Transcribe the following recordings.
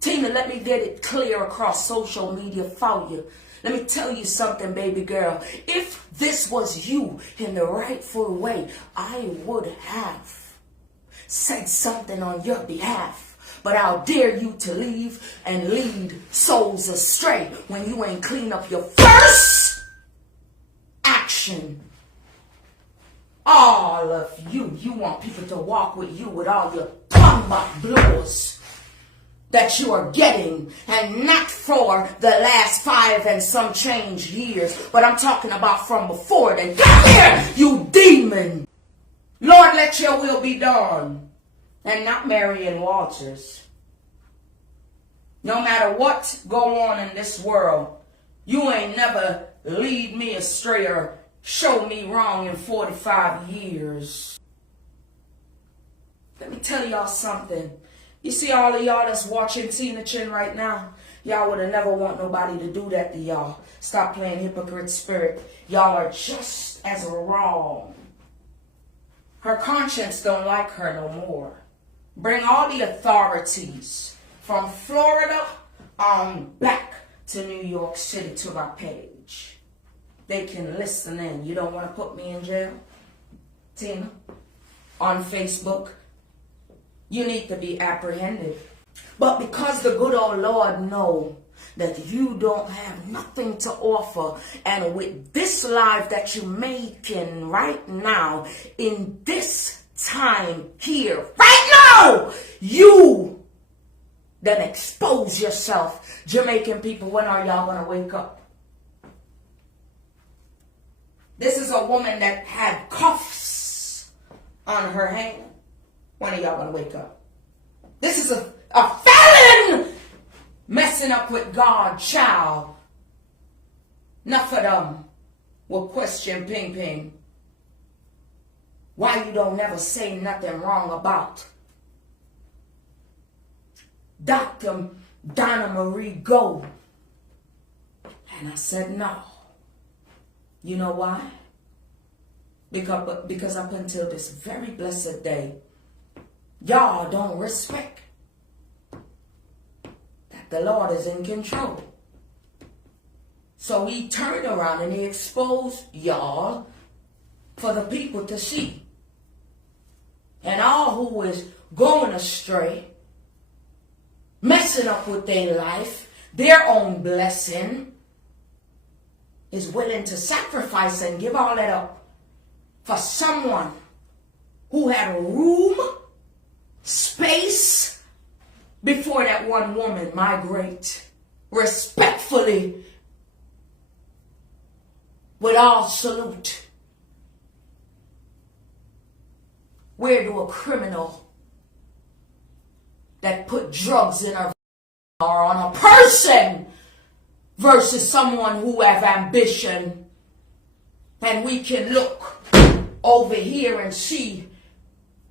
Tina, let me get it clear across social media for you. Let me tell you something, baby girl. If this was you in the rightful way, I would have said something on your behalf. But I'll dare you to leave and lead souls astray when you ain't clean up your first action. All of you want people to walk with you with all your combat blows that you are getting, and not for the last 5 and some change years, but I'm talking about from before then. Come here, you demon! Lord, let your will be done. And not Marion Walters. No matter what go on in this world, you ain't never lead me astray or show me wrong in 45 years. Let me tell y'all something. You see all of y'all that's watching Tina Chin right now? Y'all would have never want nobody to do that to y'all. Stop playing hypocrite spirit. Y'all are just as wrong. Her conscience don't like her no more. Bring all the authorities from Florida on back to New York City to my page. They can listen in. You don't want to put me in jail, Tina? On Facebook, you need to be apprehended. But because the good old Lord know that you don't have nothing to offer, and with this life that you're making right now, in this time here, right now, you then expose yourself. Jamaican people, when are y'all going to wake up? This is a woman that had cuffs on her hand. When are y'all going to wake up? This is a felon messing up with God, child. Enough of them will question Ping Ping. Why you don't never say nothing wrong about Dr. Donna Marie Gold? And I said no. You know why? Because up until this very blessed day, y'all don't respect that the Lord is in control. So he turned around and he exposed y'all for the people to see. And all who is going astray, messing up with their life, their own blessing, is willing to sacrifice and give all that up for someone who had room, space, before that one woman migrate respectfully, with all salute. Where do a criminal that put drugs in her or on a person versus someone who have ambition? And we can look over here and see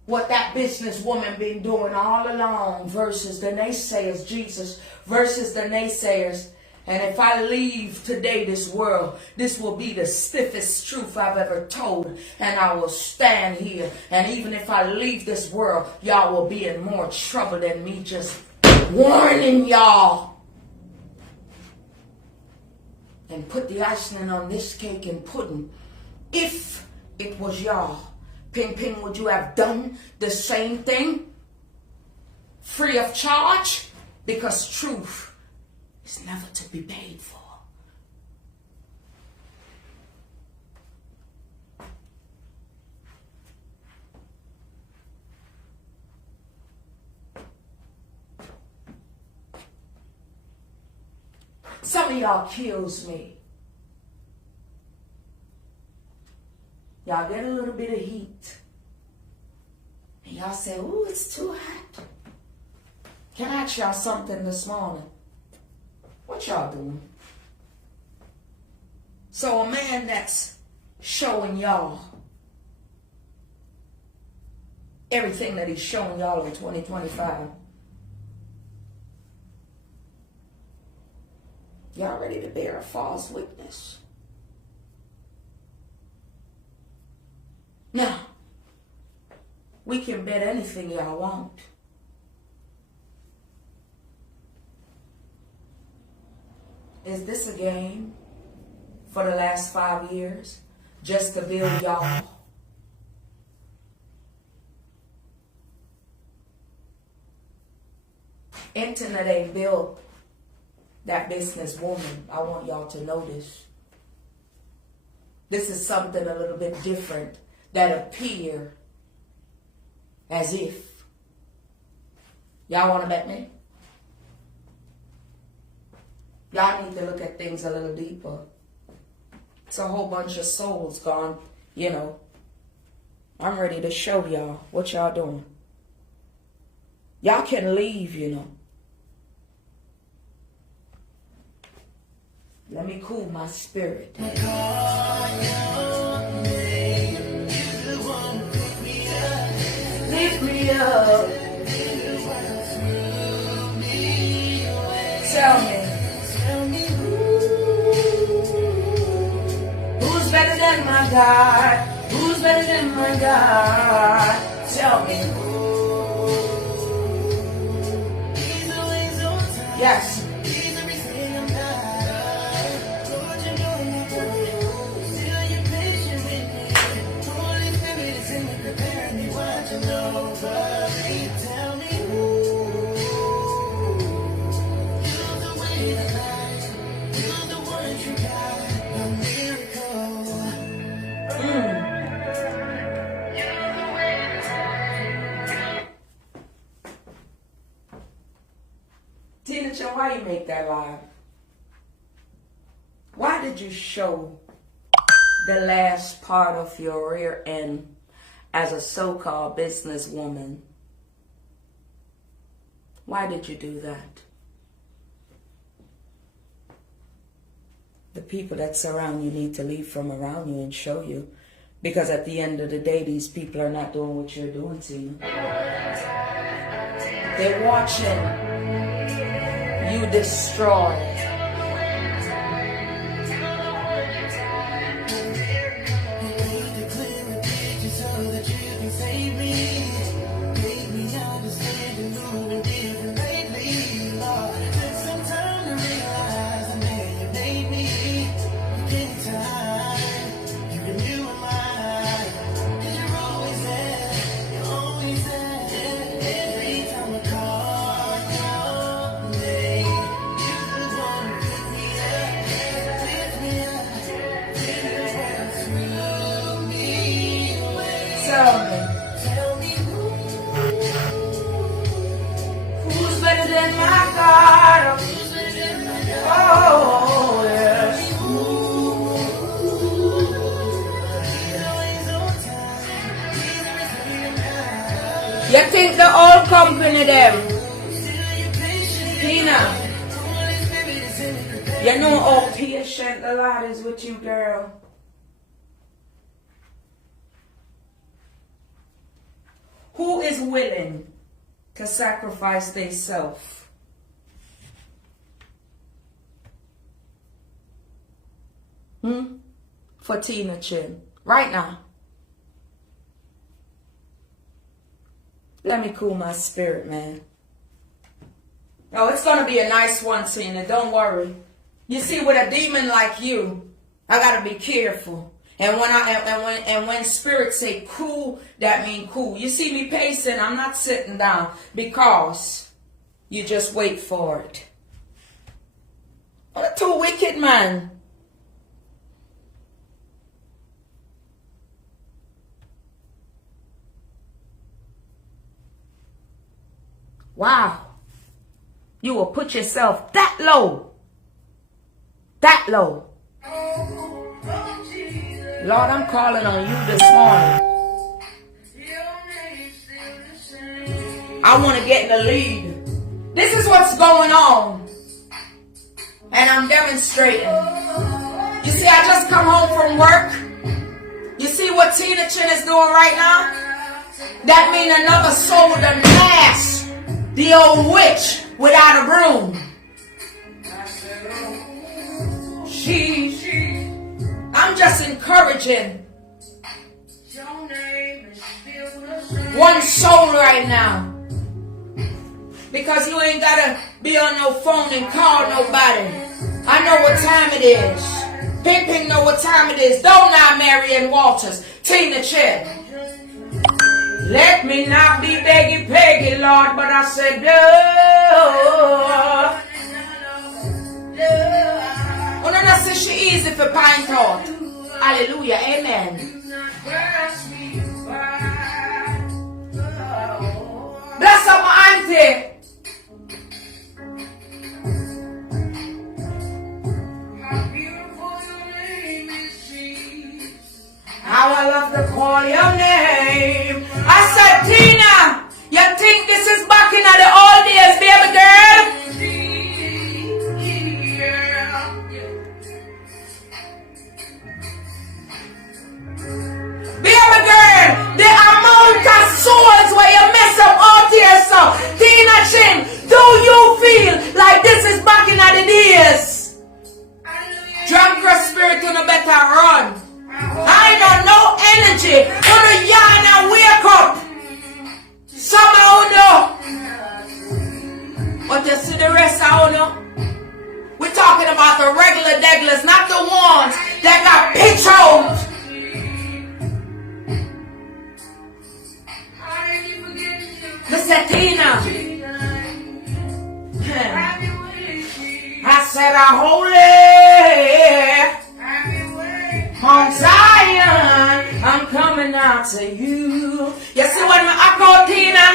what that businesswoman been doing all along versus the naysayers, Jesus, versus the naysayers. And if I leave today this world, this will be the stiffest truth I've ever told. And I will stand here. And even if I leave this world, y'all will be in more trouble than me just warning y'all. And put the icing on this cake and pudding. If it was y'all, Ping Ping, would you have done the same thing? Free of charge? Because truth is never to be paid for. Some of y'all kills me. Y'all get a little bit of heat. And y'all say, ooh, it's too hot. Can I ask y'all something this morning? What y'all doing? So a man that's showing y'all everything that he's showing y'all in 2025, y'all ready to bear a false witness? Now, we can bet anything y'all want. Is this a game for the last 5 years? Just to build y'all? Internet ain't built that businesswoman. I want y'all to know this. This is something a little bit different that appear as if. Y'all want to bet me? Y'all need to look at things a little deeper. It's a whole bunch of souls gone, you know. I'm ready to show y'all what y'all doing. Y'all can leave, you know. Let me cool my spirit. Lift me up. Tell me. Who's better than my God? Who's better than my God? Tell me. Yes. Why you make that live? Why did you show the last part of your rear end as a so-called businesswoman? Why did you do that? The people that surround you need to leave from around you and show you. Because at the end of the day, these people are not doing what you're doing to you. They're watching you destroy. Who's better than my God? Oh, yes. You think the old company them? Tina, you know how patient the Lord is with you, girl. Who is willing to sacrifice themselves? For Tina Chin. Right now. Let me cool my spirit, man. Oh, it's going to be a nice one, Tina. Don't worry. You see, with a demon like you, I got to be careful. And when spirits say cool, that mean cool. You see me pacing, I'm not sitting down because you just wait for it. What a too wicked man. Wow. You will put yourself that low. That low. Lord, I'm calling on you this morning. I want to get in the lead. This is what's going on. And I'm demonstrating. You see, I just come home from work. You see what Tina Chin is doing right now? That means another soul done passed the old witch without a broom. I'm just encouraging one soul right now. Because you ain't got to be on no phone and call nobody. I know what time it is. Ping Ping know what time it is. Don't I, Marion Walters, Tina Chen. Let me not be beggy peggy, Lord, but I said, Lord. Oh, no, that's she easy for pine thought. Hallelujah, amen. Bless up my auntie. How I love to call your name. I said, Tina, you think this is back in the old days, baby girl? Baby girl, the amount of souls where you mess up out here, so Tina Chin, do you feel like this is back in the days? Drunk your spirit to no better run. I don't know energy. Wanna yarn and wake up. Somehow know. But you see the rest I know. We're talking about the regular deglers, not the ones that got pitch out. Mr. Tina. I said holy. Mount Zion, I'm coming out to you. You see what I call Tina?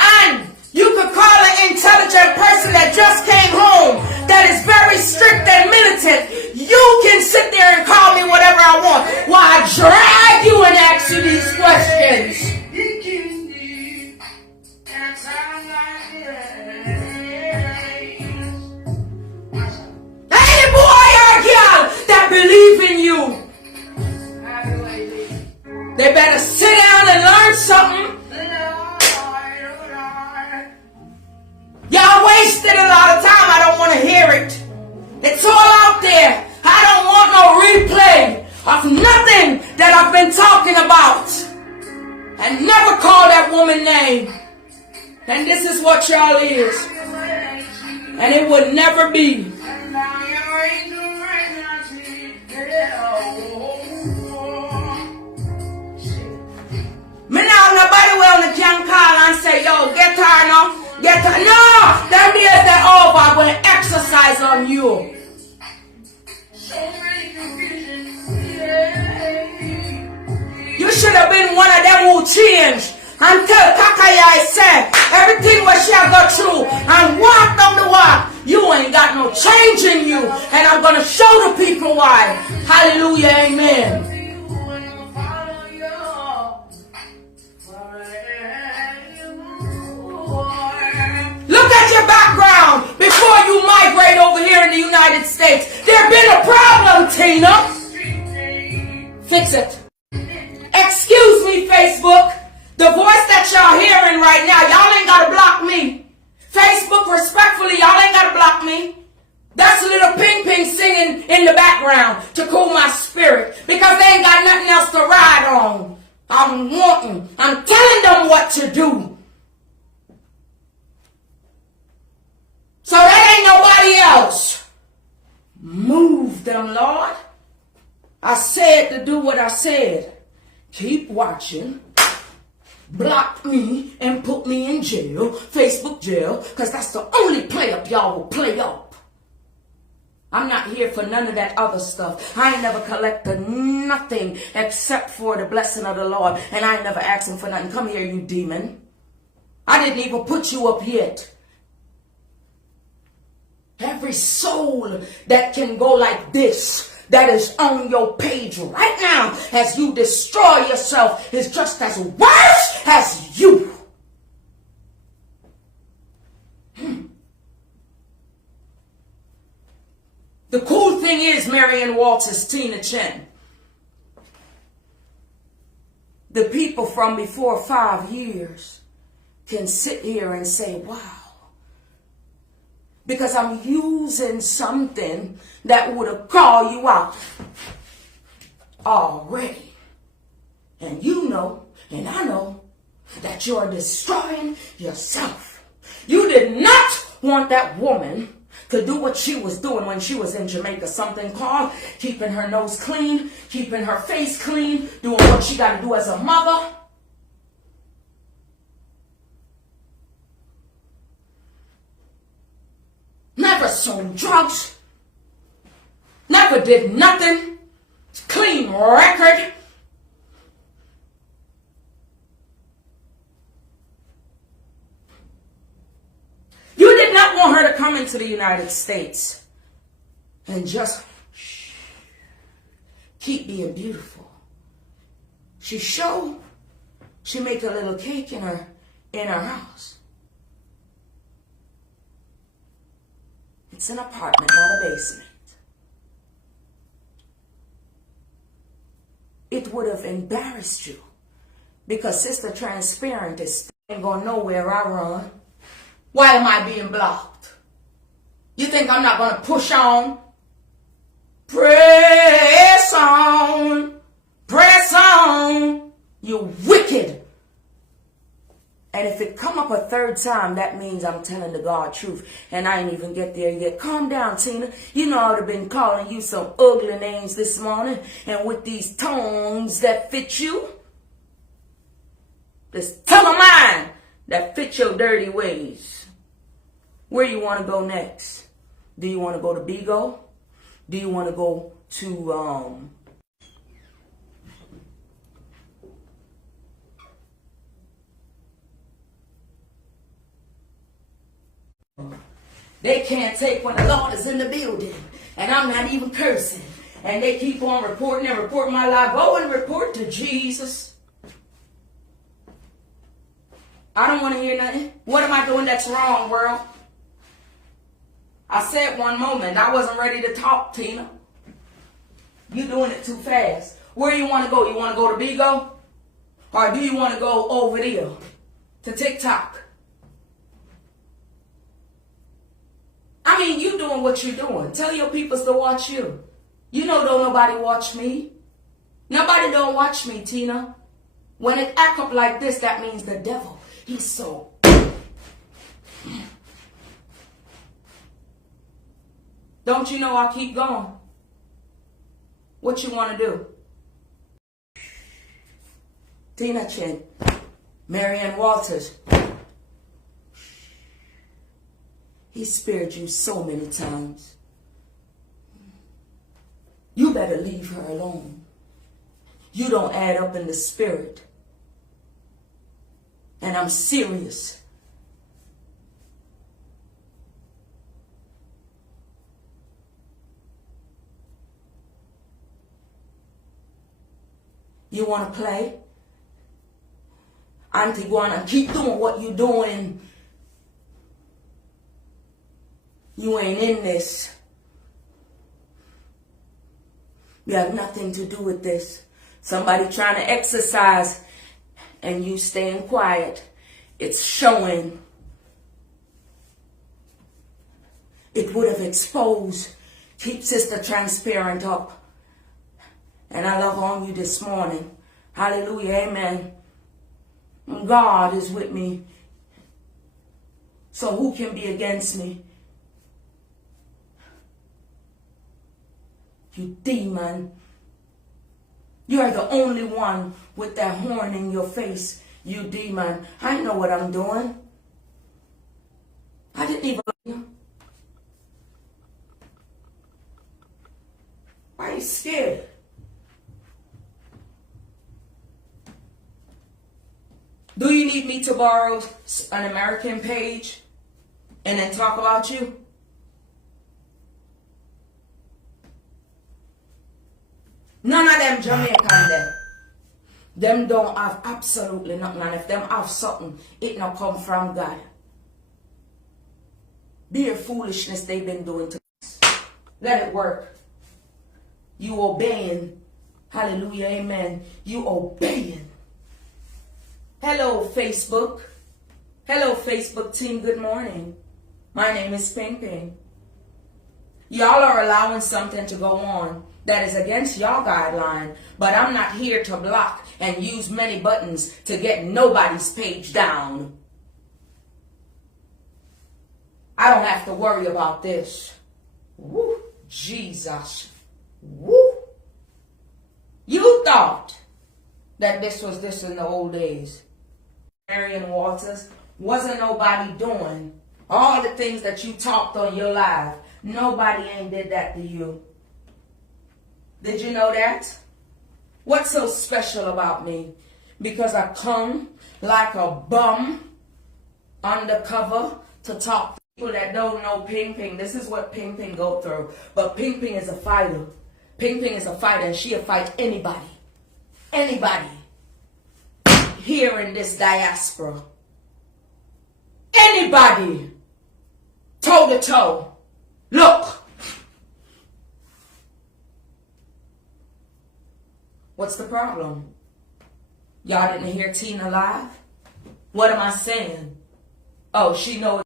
And you could call an intelligent person that just came home, that is very strict and militant. You can sit there and call me whatever I want while I drag you and ask you these questions. That believe in you. They better sit down and learn something. Y'all wasted a lot of time. I don't want to hear it. It's all out there. I don't want no replay of nothing that I've been talking about. And never call that woman name. And this is what y'all is. And it would never be. Me now nobody will on the can call and say, yo, get her now. Get her. No! Them days they're over. I'm going to exercise on you. You should have been one of them who changed. Until Kakaya said everything what she had got through and walked down the walk. You ain't got no change in you. And I'm going to show the people why. Hallelujah, amen. Look at your background before you migrate over here in the United States. There's been a problem, Tina. Fix it. Excuse me, Facebook. The voice that y'all hearing right now, y'all ain't got to block me. Facebook, respectfully, y'all ain't got to block me. That's a little Ping Ping singing in the background to cool my spirit because they ain't got nothing else to ride on. I'm telling them what to do. So that ain't nobody else. Move them, Lord. I said to do what I said. Keep watching. Block me and put me in jail, Facebook jail, because that's the only play up y'all will play up. I'm not here for none of that other stuff. I ain't never collected nothing except for the blessing of the Lord, and I ain't never asked him for nothing. Come here, you demon. I didn't even put you up yet. Every soul that can go like this, that is on your page right now as you destroy yourself is just as worse as you. The cool thing is, Marion Walters, Tina Chen, the people from before 5 years can sit here and say, wow. Because I'm using something that would have called you out already. And you know, and I know, that you're destroying yourself. You did not want that woman to do what she was doing when she was in Jamaica. Something called keeping her nose clean, keeping her face clean, doing what she got to do as a mother. Never sold drugs. Never did nothing. Clean record. You did not want her to come into the United States and just keep being beautiful. She make a little cake in her house. It's an apartment, not a basement. It would have embarrassed you because Sister Transparent is ain't gonna know where I run. Why am I being blocked? You think I'm not gonna push on? Press on. Press on. You wicked. And if it come up a third time, that means I'm telling the God truth. And I ain't even get there yet. Calm down, Tina. You know I would have been calling you some ugly names this morning. And with these tones that fit you. Just tell them mine that fit your dirty ways. Where you want to go next? Do you want to go to Bigo? Do you want to go to They can't take when the Lord is in the building and I'm not even cursing. And they keep on reporting and reporting my life. Go and report to Jesus. I don't want to hear nothing. What am I doing that's wrong, world? I said one moment. I wasn't ready to talk, Tina. You doing it too fast. Where you want to go? You want to go to Bigo? Or do you want to go over there to TikTok? I mean, you doing what you're doing. Tell your peoples to watch you. You know don't nobody watch me. Nobody don't watch me, Tina. When it act up like this, that means the devil. He's so... Don't you know I'll keep going? What you want to do? Tina Chin. Marianne Walters. He spared you so many times. You better leave her alone. You don't add up in the spirit. And I'm serious. You want to play? Auntie Guana, keep doing what you're doing. You ain't in this. You have nothing to do with this. Somebody trying to exercise and you staying quiet. It's showing. It would have exposed. Keep Sister Transparent up. And I love on you this morning. Hallelujah. Amen. God is with me. So who can be against me? You demon. You are the only one with that horn in your face. You demon. I know what I'm doing. I didn't even... Why are you scared? Do you need me to borrow an American page and then talk about you? None of them Jamaican them don't have absolutely nothing. And if them have something, it not come from God. Be a foolishness they've been doing to us. Let it work. You obeying. Hallelujah, amen. You obeying. Hello, Facebook. Hello, Facebook team. Good morning. My name is Ping Ping. Y'all are allowing something to go on that is against y'all guideline, but I'm not here to block and use many buttons to get nobody's page down. I don't have to worry about this. Woo, Jesus. Woo. You thought that this was this in the old days. Marion Waters, wasn't nobody doing all the things that you talked on your live. Nobody ain't did that to you. Did you know that? What's so special about me? Because I come like a bum undercover to talk to people that don't know Ping Ping. This is what Ping Ping go through. But Ping Ping is a fighter. Ping Ping is a fighter, and she'll fight anybody. Anybody. Here in this diaspora. Anybody. Toe to toe. Look. What's the problem? Y'all didn't hear Tina live? What am I saying? Oh, she knows.